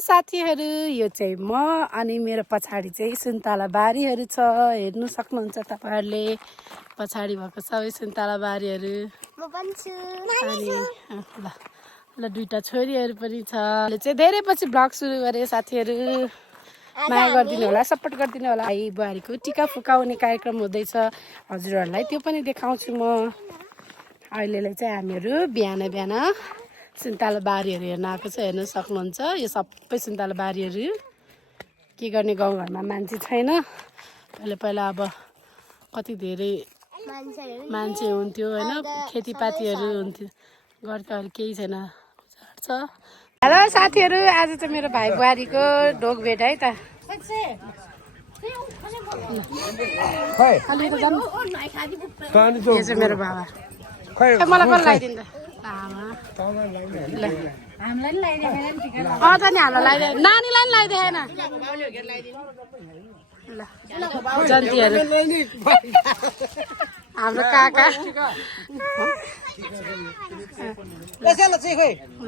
साथीहरू, यो चाहिँ म अनि मेरो पछाडि चाहिँ सुन्तला बारीहरू छ। हेर्नु सक्नुहुन्छ तपाईहरुले पछाडि भएको सबै सुन्तला बारीहरू। म पनि छु। अनि ल दुईटा छोरीहरू पनि छ। ले चाहिँ धेरै पछि ब्लग सुरु गरे साथीहरू। माया गरिदिनु होला, सपोर्ट गरिदिनु होला। भाइ बुहारीको टिका फुकाउने कार्यक्रम हुँदैछ। हजुरहरूलाई त्यो पनि देखाउँछु म। अहिलेलाई चाहिँ हामीहरू बिहान बिहान सुन्तला बारीहरू हेर्न आएको छ। हेर्न सक्नुहुन्छ यो सबै सुन्तला बारीहरू। के गर्ने गाउँघरमा मान्छे छैन। पहिला अब कति धेरै मान्छे हुन्थ्यो हैन, खेतीपातीहरू हुन्थ्यो। गर्दा अहिले केही छैन। हेलो साथीहरू, आज चाहिँ मेरो भाइ बुहारीको ढोग भेट है त। यो चाहिँ मेरो बाबा। मलाई पनि लगाइदिनु त। नानीलाई पनि लगाइदिएन। ल जन्तीहरू हाम्रो काका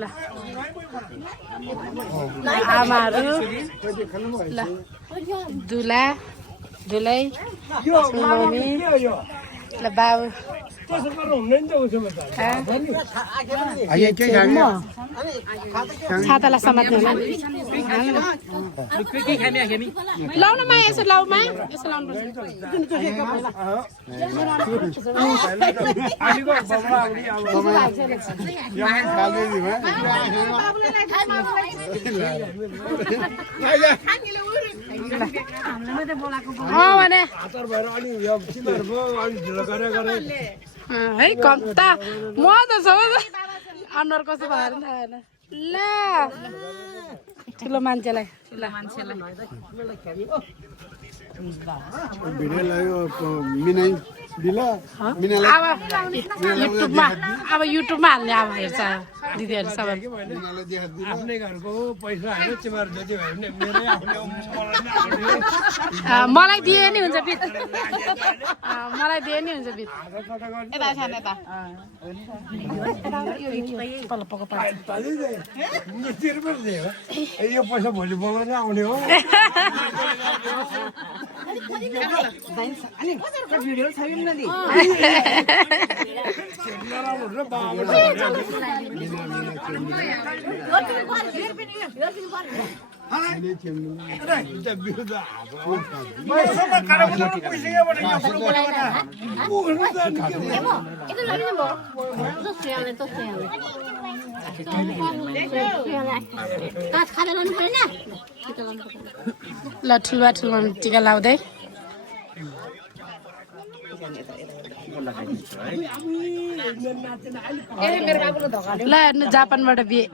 ल आमाहरू ल दुला दुलै मम्मी ल बाबु छातालाई समात्ने होला लाउन मा यसो लाउमा यसो लाउनु भने है कम्ता म त छ अनुहार कस्तो भएर ल ठुलो मान्छेलाई अब युट्युबमा हाल्ने अब हेर्छ दिदीहरू सबै। आफ्नै घरको पैसा होइन तिमीहरू जति भयो भने मेरै आफ्नै मलाई दिए नि हुन्छ बित मलाई दिए नि हुन्छ बित यता छान यता यो पैसा भोलि बोलाउनै आउने हो। ल ठुलो ठुलो टिका लाउँदै ल हेर्नु जापानबाट बिहे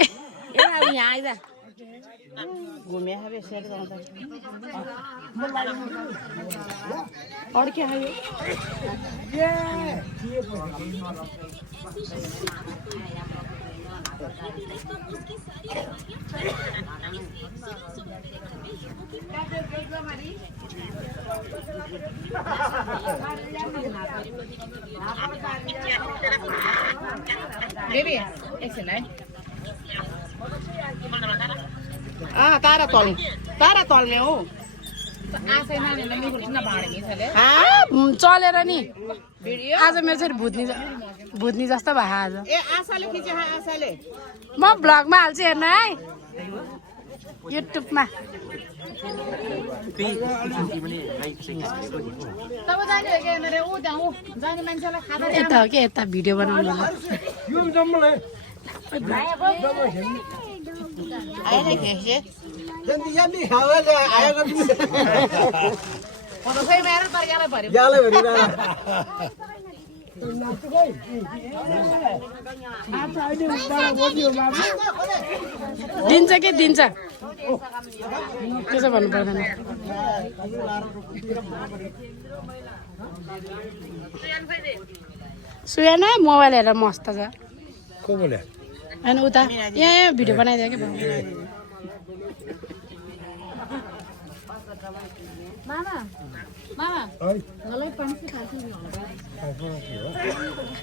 चलेर नि आज मेरो चाहिँ भुत्नी जस्तो भयो आज। म ब्लगमा हाल्छु हेर्नु है युट्युबमा। यता हो कि यता भिडियो बनाउनु दिन्छ के दिन्छ त्यसो भन्नु पर्दैन। सुयाना मोबाइल हेरेर मस्त छ होइन उता यहाँ भिडियो बनाइदियो कि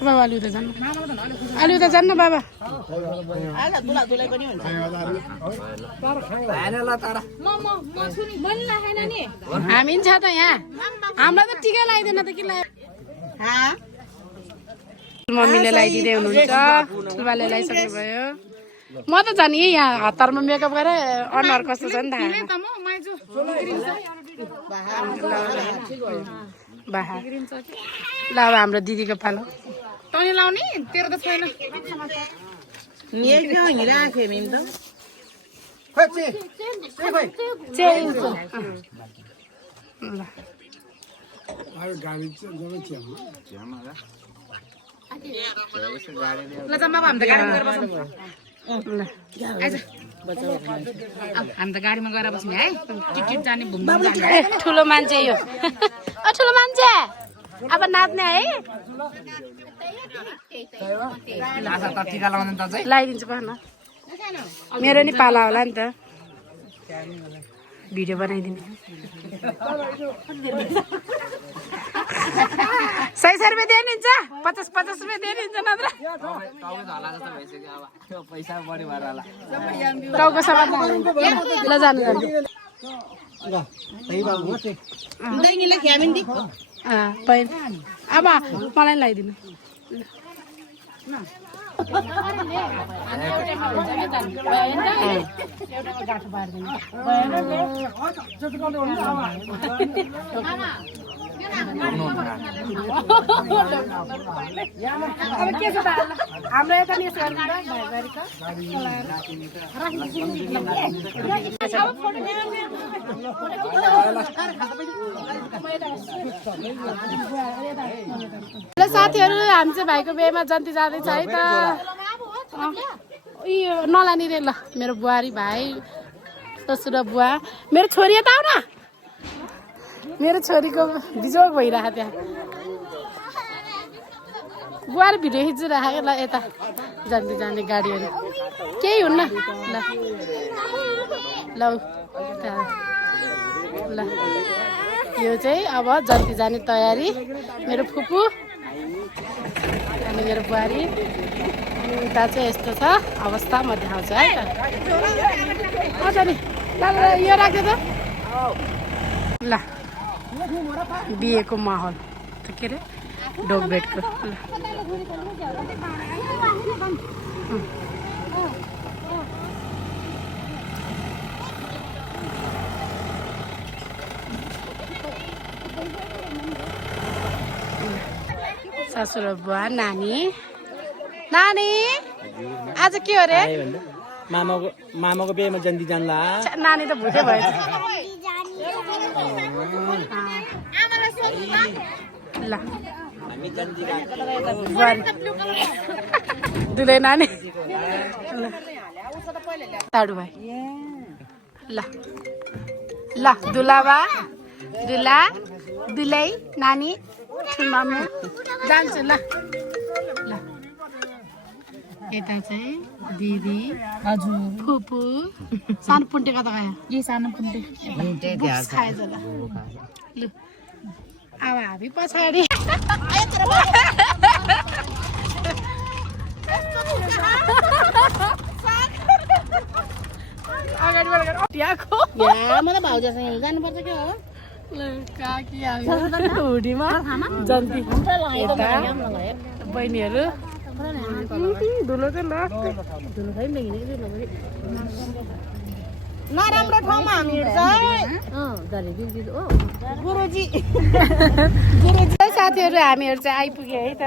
बाबा अलि उता जान्न अलि उता जान्न बाबा हामी छ त यहाँ हामीलाई त टिका लगाइदिएन त के लाग्यो मम्मीले लगाइदिँदै हुनुहुन्छ ठुल्बाले लगाइसक्नु भयो म त झन् यहाँ हतारमा मेकअप गरेँ अनुहार कस्तो छ नि त ल अब हाम्रो दिदीको पालो तैँले लाउने तेरो त छैन ल जाऊँ बाबा हामी त गाडीमा गएर बसौँ आइज हामी त गाडीमा गएर बस्ने है टिकट जाने घुम्नु जाने ठुलो मान्छे यो ठुलो मान्छे अब नाच्ने है लगाइदिन्छु भन मेरो नि पाला होला नि त भिडियो बनाइदिने 100 रुपियाँ दिनुहुन्छ 50 रुपियाँ दिनुहुन्छ नत्र टाउको सभा ल जानु अब मलाई लगाइदिनु अब के छ त हाम्रो यता नि साथीहरू हामी चाहिँ भाइको बिहेमा जन्ती जाँदैछ है त उयो नलाने रे ल मेरो बुहारी भाइ ससुरा बुवा मेरो छोरी यता आऊ न मेरो छोरीको बिजोग भइरहेको त्यहाँ बुहारी भिडियो खिचिरहेको ल यता जन्ती जाने गाडीहरू केही हुन्न ल ल यो चाहिँ अब जन्ती जाने तयारी मेरो फुपू अनि मेरो बुहारी उता चाहिँ यस्तो छ अवस्था म देखाउँछु है त नि ल यो राख्यो त ल बिहेको माहौल के अरे डोकबेटको ससुरा बुवा नानी नानी आज के हो रे मामाको बिहेमा जन्ती जान्ला नानी त भुटे भएछ ल दुलै नानी ताडु भाइ ल ल दुलाबा दुला दुलै नानी ठुल्मामु जान्छु ल ल यता चाहिँ दिदी हजुर फुपू सानो पुन्टे कता गयो यही सानो पुन्टे खाएछ ल लु अब हामी पछाडि भाउजूसँग जानुपर्छ के हो हुडीमा जन्ती बहिनीहरू धुलो चाहिँ नराम्रो ठाउँमा हामी हिँड्छ साथीहरू हामीहरू चाहिँ आइपुग्यो है त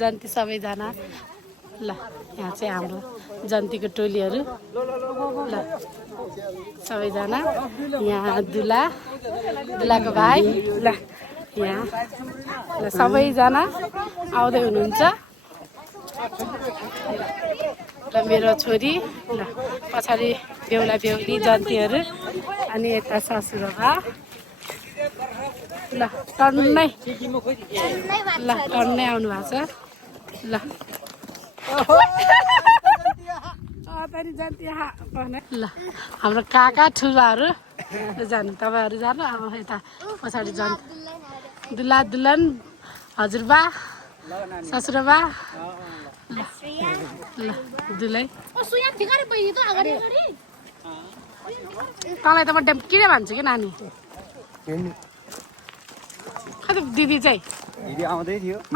जन्ती सबैजना ल यहाँ चाहिँ हाम्रो जन्तीको टोलीहरू ल सबैजना यहाँ दुलाको भाइ ल यहाँ ल सबैजना आउँदै हुनुहुन्छ ल मेरो छोरी ल पछाडि बेहुला बेहुली जन्तीहरू अनि यता ससुराबा ल टन्नै आउनु भएको छ ल ल हाम्रो काका ठुलाहरू जानु तपाईँहरू जानु अब यता पछाडि जानु दुल्हा दुल्हन हजुरबा ससुराबा ल दुलै तँलाई त म किन भन्छु कि नानी कति दिदी चाहिँ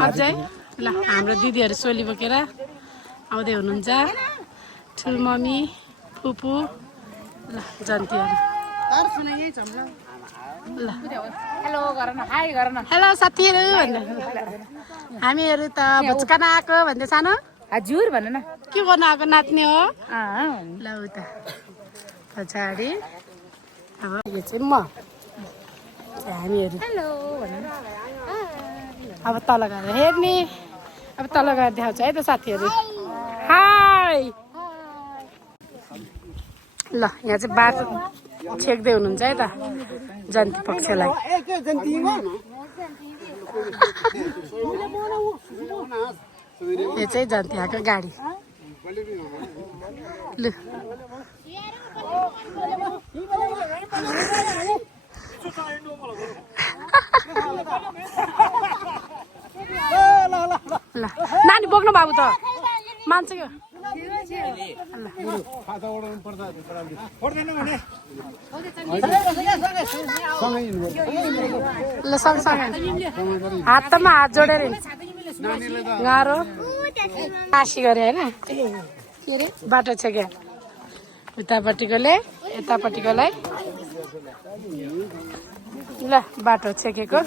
अझै ल हाम्रो दिदीहरू सोली बोकेर आउँदै हुनुहुन्छ ठुल मम्मी फुपू ल जन्तीहरू ल हेलो गर न हाई गर न हेलो साथीहरू भन्दा हामीहरू त भुचका आएको भन्दै सानो हजुर भन न के गर्नु आएको नाच्ने हो अँ ल उता पछाडि अब यो चाहिँ म हामीहरू हेलो भन न अब तल गएर हेर्ने अब तल गएर देखाउँछ है त साथीहरू हाई ल यहाँ चाहिँ बाटो छेक्दै हुनुहुन्छ है त जन्ती पक्षलाई यो चाहिँ जन्ती आएको गाडी लु ल नानी बोक्नु बाबु त मान्छ क्या ल सँगसँगै हातमा हात जोडेर गाह्रो कासी गरे होइन के अरे बाटो छ क्या उतापट्टिकोले यतापट्टिकोलाई ल बाटो छेकेको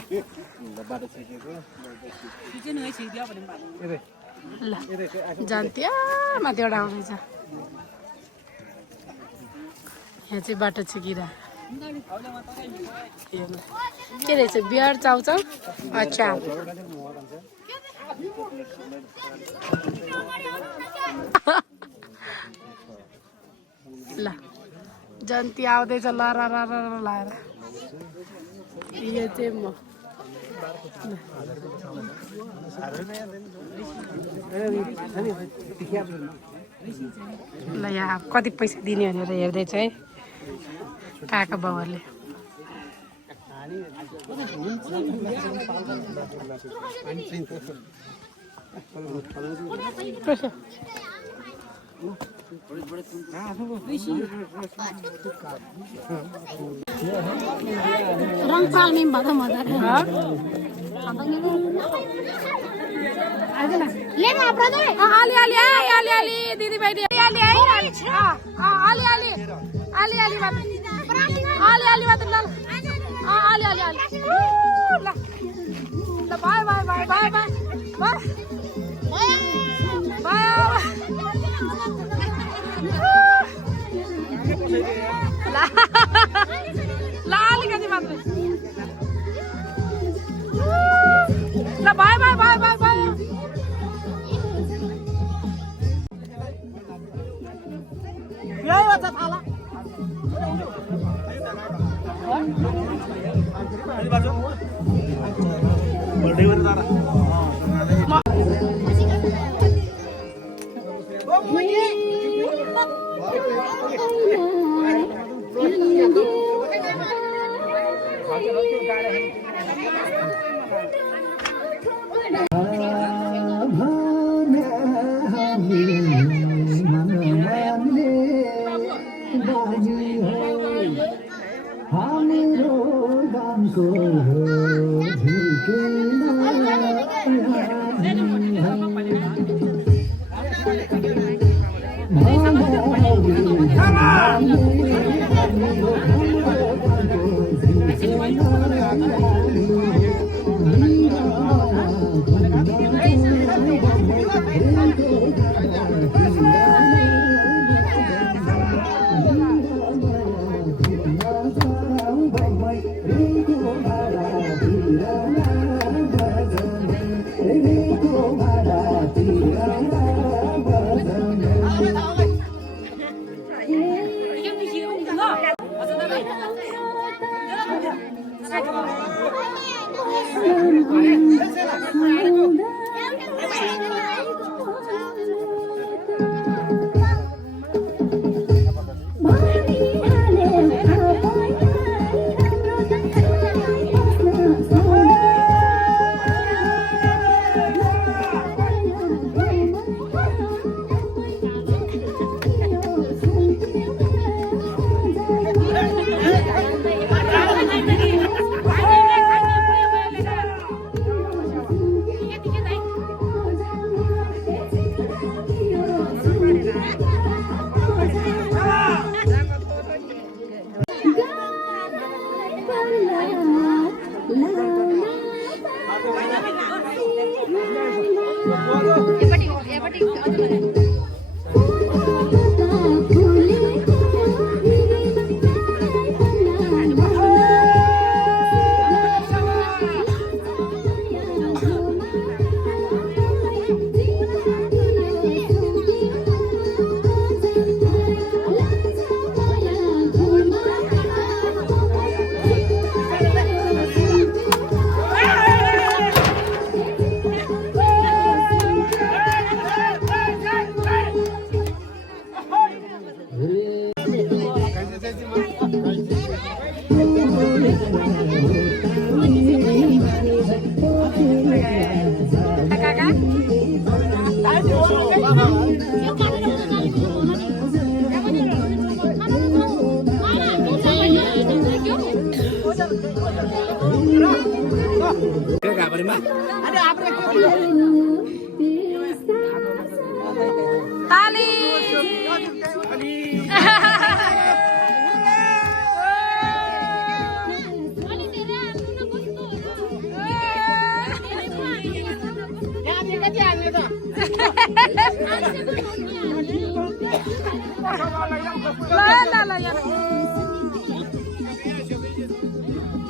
ल जान्थ्यो माथि एउटा आउँदैछ यहाँ चाहिँ बाटो छेकिरा के रहेछ बिहार चाउचाउ अच्छा ल जन्ती आउँदैछ लर लाएर यो चाहिँ म ल यहाँ कति पैसा दिने भनेर हेर्दैछ है काका बाउहरूले रङ पाल्ने भन्छ मजा अलि दिदी बहिनी अलि मात्र ल by by by by by ल अलिकति मात्रै ल by by by by by ताली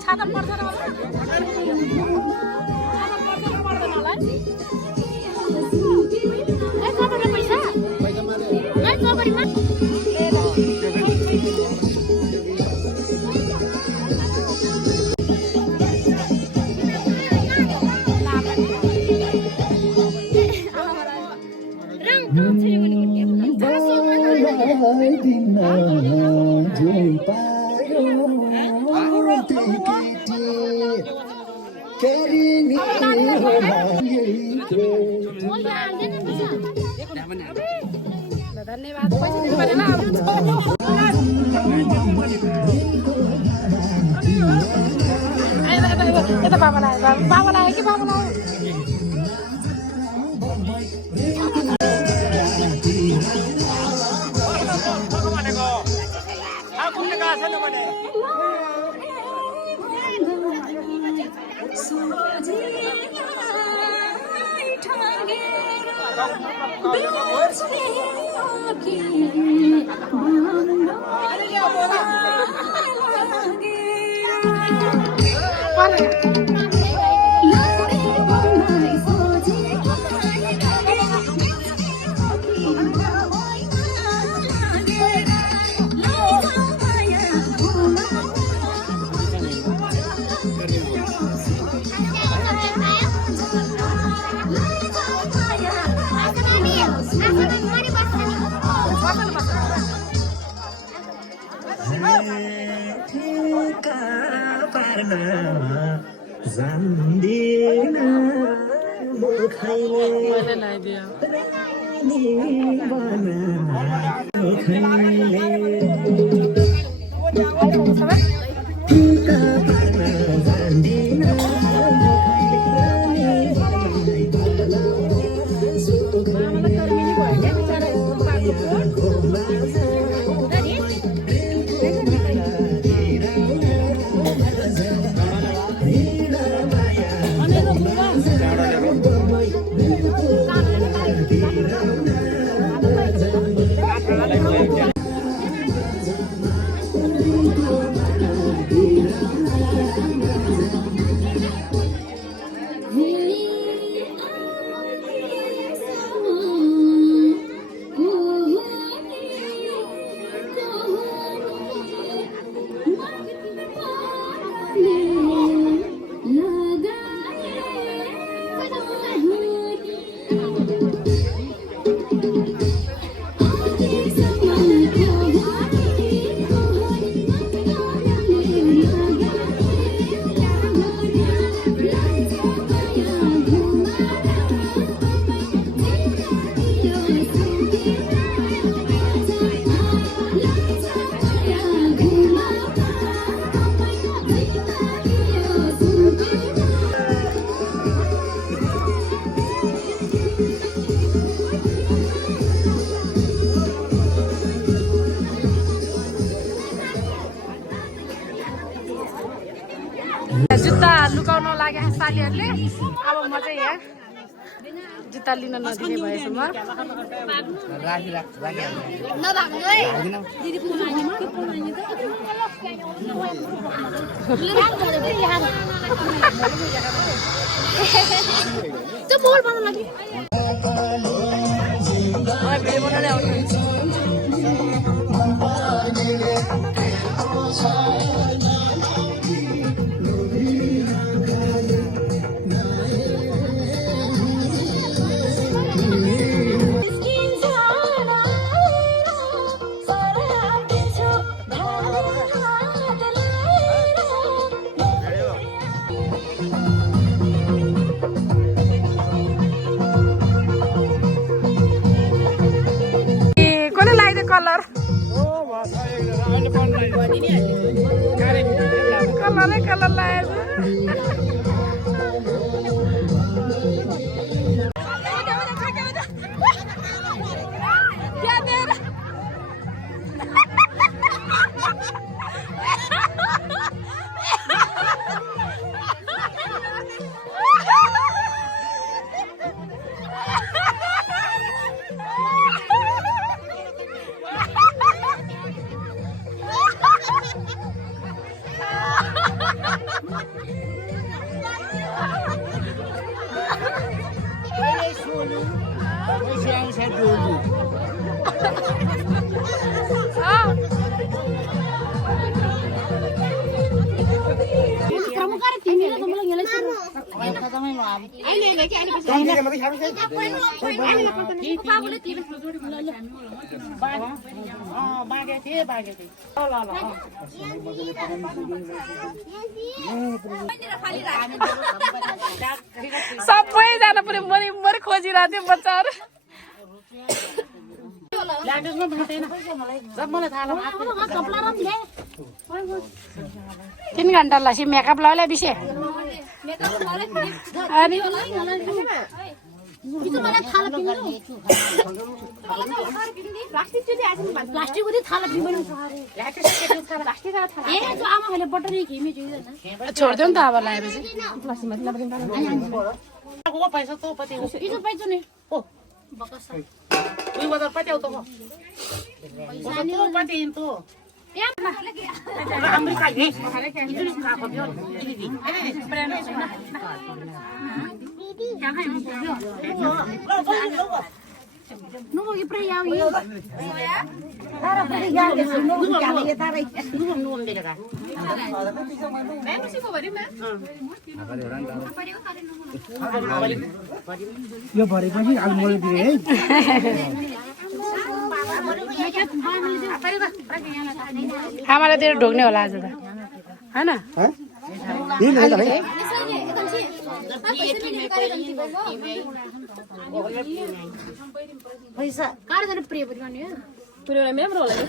छाता पर्छ र धन्यवाद यता बाबालाई बाबालाई कि बाबालाई जुत्ता लुकाउन लागे साथीहरूले अब म चाहिँ यहाँ जुत्ता लिन नदिने भएसम्म कलर कलरै कलर लाग्यो सबैजना पनि मरिमरि खोजिरहेको थियो बच्चाहरू 3 घन्टा लासी मेकअप लावला विषय आणि छोडिदिउँ त अब लगाएपछि यो भरेपछि आलुमोले दिए है आमाले तेरो ढोग्ने होला आज त हैन पैसा कार जाने प्रिय पनि हो पुरोलाई मेरो होला नि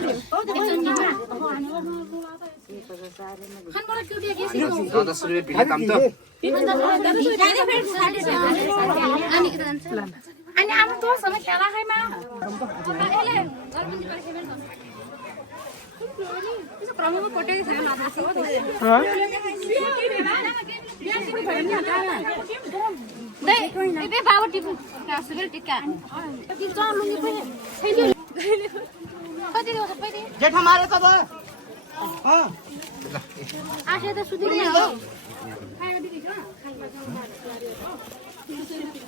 खान मलाई क्युटी के सिक्नु 10 रुपैयाँ पिले काम त अनि आम तो समय खेला खाइमा एले घरबन्दी गरेको मेरो त्यसो क्रममा पटेको छैन नआफले बाबा टिपु सुगर टिक्का लुङ्गी पनि कति दिवस पहिले जेठा मारे त भयो आशा त सुधिने हो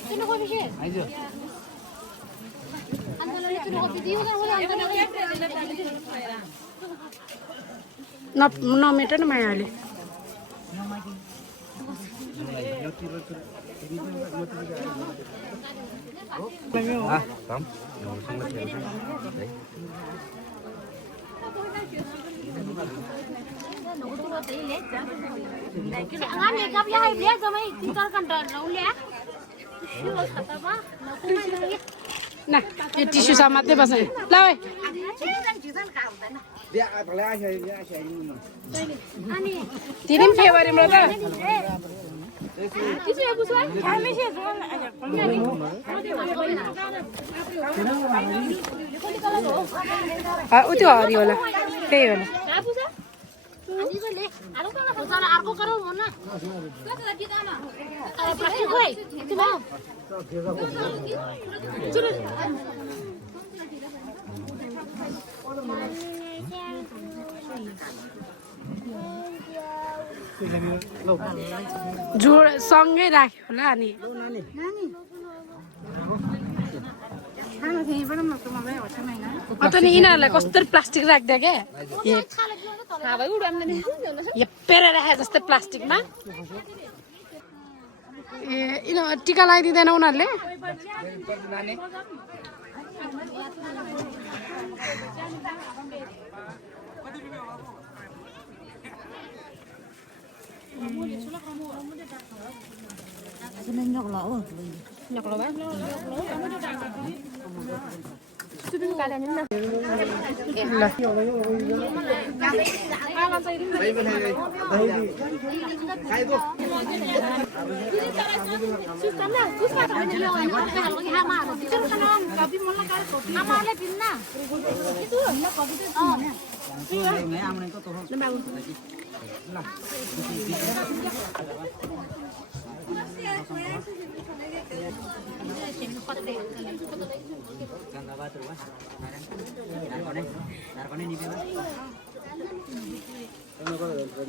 किन को विषय आइजो अन्तले किन को दियो न होला न मेटन मायाले मेकअप यहाँ ले जमै 3-4 घण्टा नउल्या न यो टिस्यु समात्दै बस्छ ल ओइ तिमी पनि फेब्रुअरीमा त त्यो हरि होला त्यही होला अर्को गरौँ हो न जोड सँगै राख्यो होला अनि त नि यिनीहरूलाई कस्तो प्लास्टिक राख्दै क्या हेप्पेर राखे जस्तै प्लास्टिकमा ए यिनीहरू टिका लगाइदिँदैन उनीहरूले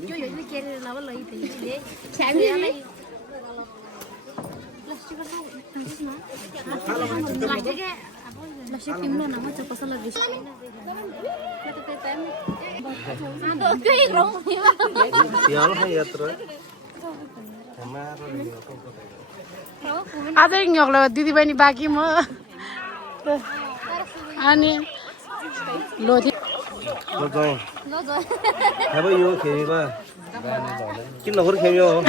Yo ini kira lawan lagi tadi dia. Plastik timnya nama cukup salah di sini. Aduh, kayak rong. Sial hay yatra. आज हिँड्यो दिदी बहिनी बाँकी म अनि Lodhi Lo rồi. Hai bao nhiêu khéo ba? Kim là có khéo nhau không?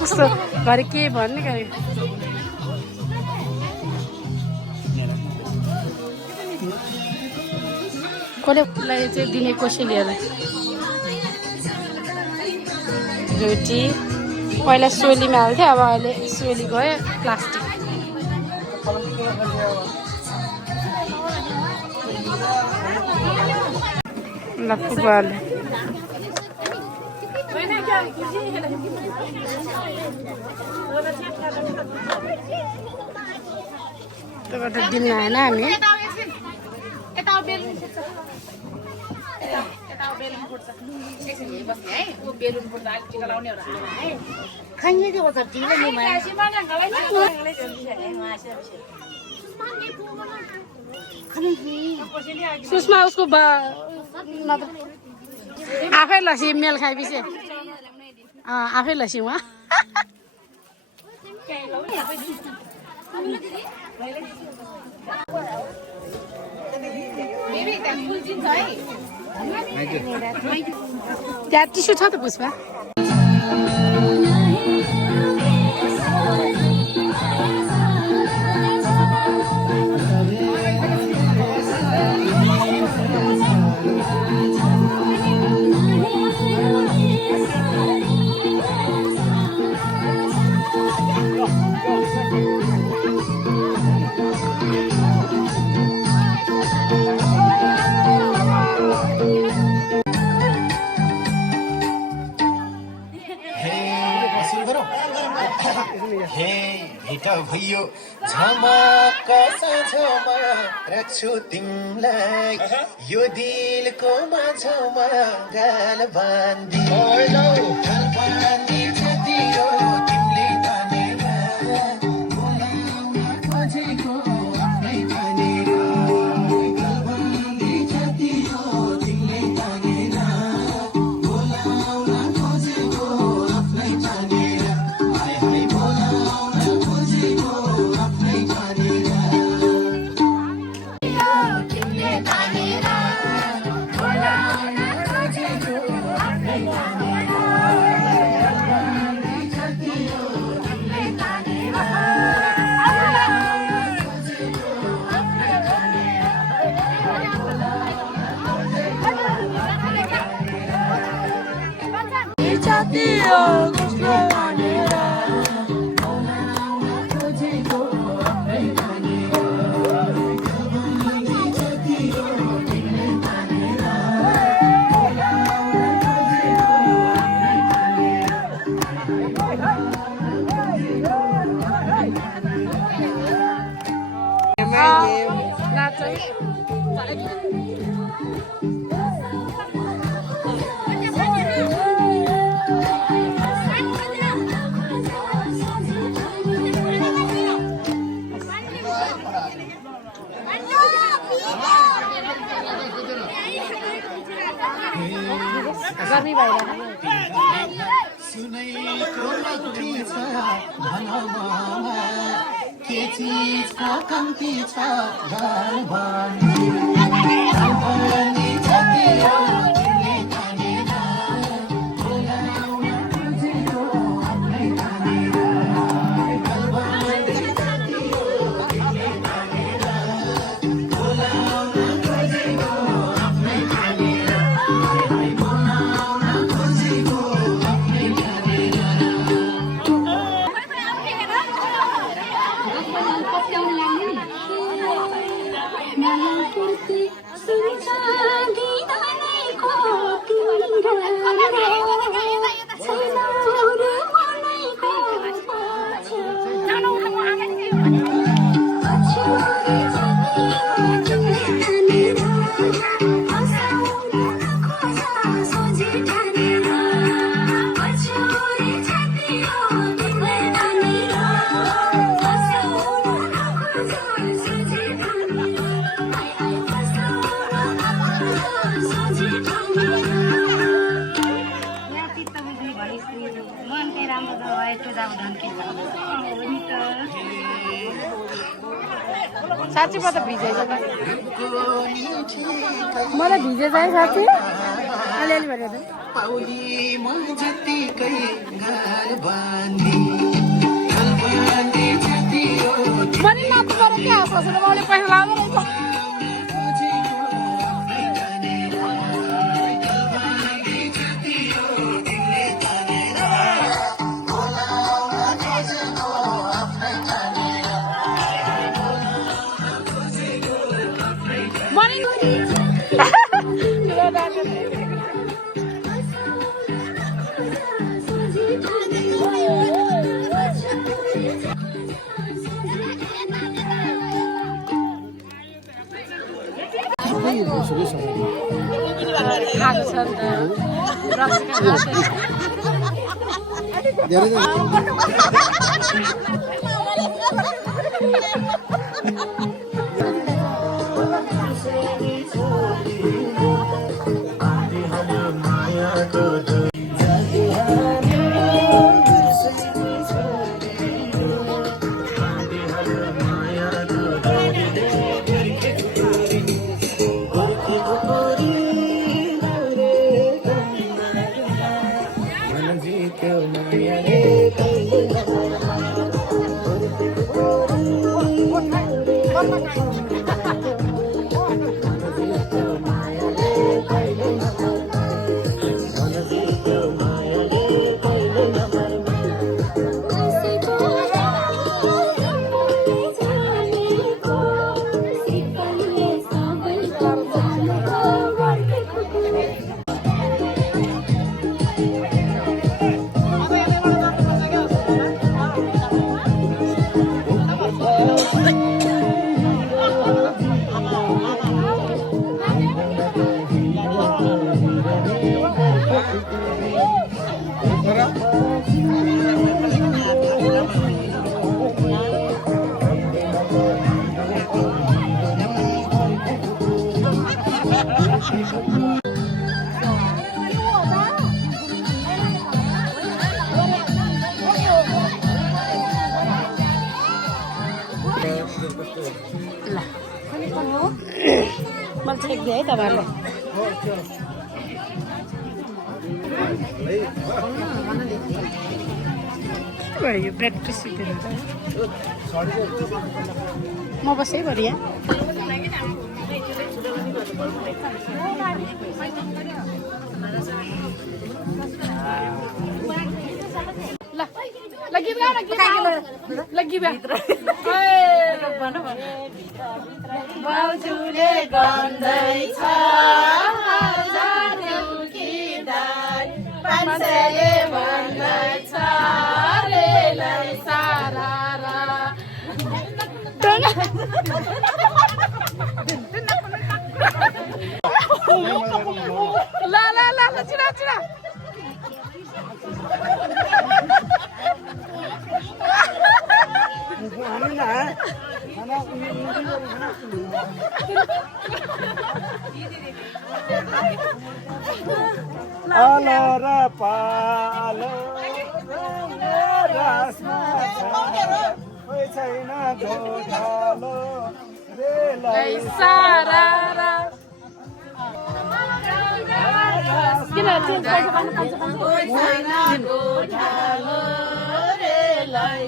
कस्तो घरि के भन्ने गरे कसले चाहिँ दिने कोसेलीहरू रोटी पहिला सोलीमा हाल्थ्यो अब अहिले सोली गयो प्लास्टिक ल फुटबल त्यबाट दिन्न होइन हामी सुषमा उसको आफै लसी मेल खाएपछि आफै लसी उहाँ त्यहाँ टिस्यु छ त पुष्पा भयो झमक्क साँझमा राख्छु तिमीलाई यो दिलको माझमा गाल बाँधी जति हो तिमीले तानेर बोलाउन खोजेको आफ्नै तानेर गालबाँधी जति हो तिमीले तानेर बोलाउन खोजेको आफ्नै तानेर हाय हाय बोलाउन खोजेको आफ्नै तानेर तिमीले तानेर बोलाउन खोजेको आफ्नै गर्मी भएर के चीजको कम्ती छ साँच्ची म त भिजेछ त मलाई भिजे चाहिँ साँच्ची अलिअलि भने त मैले नाप्नु पऱ्यो क्या सोचेर मैले पैसा लाँदो रहेछ खाएको छ नि त मैले छेक्दिएँ है तपाईँहरूलाई यो ब्रेड क्रिस्पी म बसेँ बढी यहाँ बाउजूले गन्दैछ पान्छेले भन्दैछ रेलाई सारा ला ला ला चिरा चिरा आलो र पालो रासमा कोही छैन गोठालो रेलाई सारा किन चेन्ज पैसा पाउनु रेलाई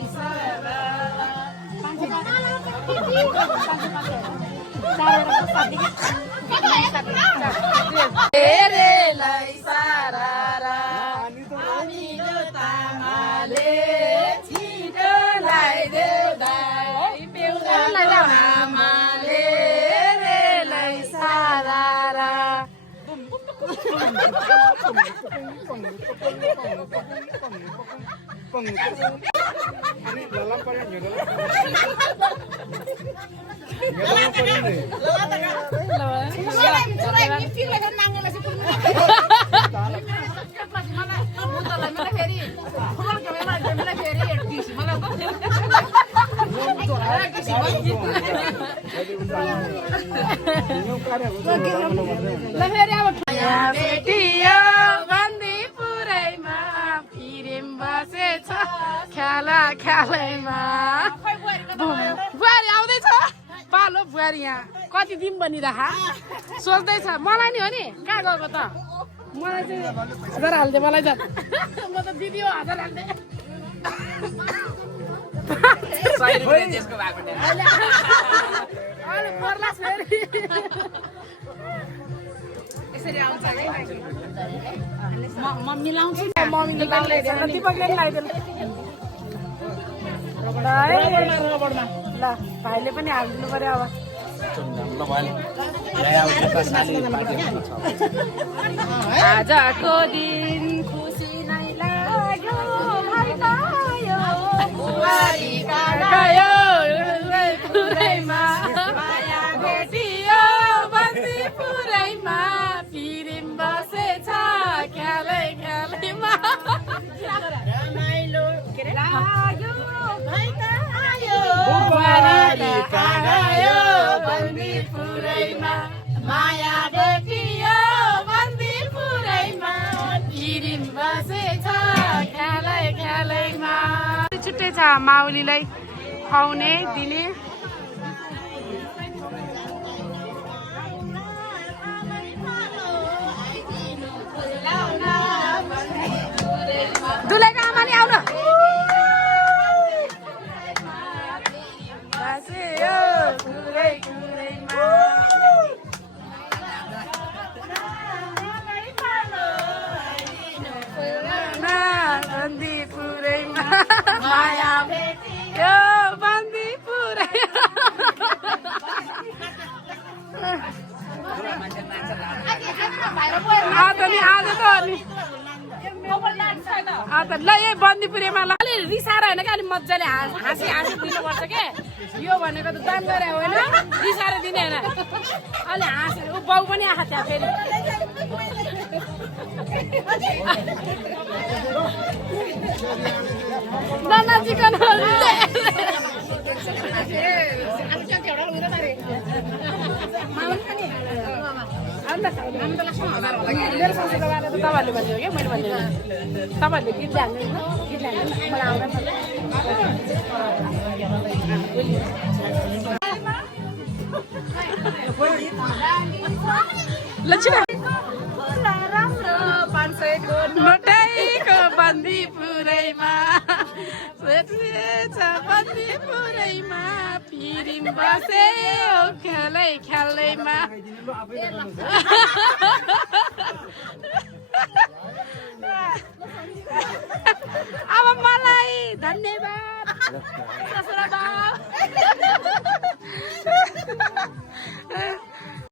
सारा अमिलो तामाले छिटो लगाइदेऊ पिउला आमाले रेलाई सारा बेटियो बन्दी पुरैमा फिरिम बसेछ ख्याला ख्यालैमा बुहारी आउँदैछ पालो बुहारी यहाँ कति दिन बनिरहा सोच्दैछ मलाई नि हो नि कहाँ गएको त मलाई चाहिँ 1000 हाल्दे मलाई जान म त दिदी हो 1000 हाल्दे अहिले पर्ला फेरि यसरी आउँछ मम्मी लाउँछु मम्मीले लगाइदिन्छ दिपकले लगाइदिनु ल भाइले पनि हालिदिनु पर्यो अब आजको दिन खुसी नै लाग्यो भाइ गयो पुरैमा माया भेटियो बन्दी पुरैमा फिरिम बसेछ ख्यालै ख्यालैमा रमाइलो लाग्यो भाइ आयो बुहारी गयो बन्दी पुरैमा माया भेटियो बन्दी पुरैमा फिरिम बसेछ ख्यालै ख्यालैमा छुट्टै छ माउलीलाई खुवाउने दिने दुलैको आमा नि आउन बन्दी पुरैमा माया भेटियो बन्दी पुरै ल यही बन्दीपुरेमा ल अलि रिसाएर होइन क्या अलिक मजाले हाँसी हाँसी दिनुपर्छ के यो भनेको त दाम गरे होइन रिसाएर दिने होइन अलि हाँसेर ऊ बाउ पनि आएको त्यहाँ फेरि नजिकन मेरो संस्कृत गाएर त तपाईँहरूले भन्यो क्या मैले भन्यो तपाईँहरूले गीत ल्यान्नु मलाई आउँदैन राम्रो 500 नोटैको बन्दी पुरैमा बन्दी पुरैमा फिरिम बसे खेलै खेल्दैमा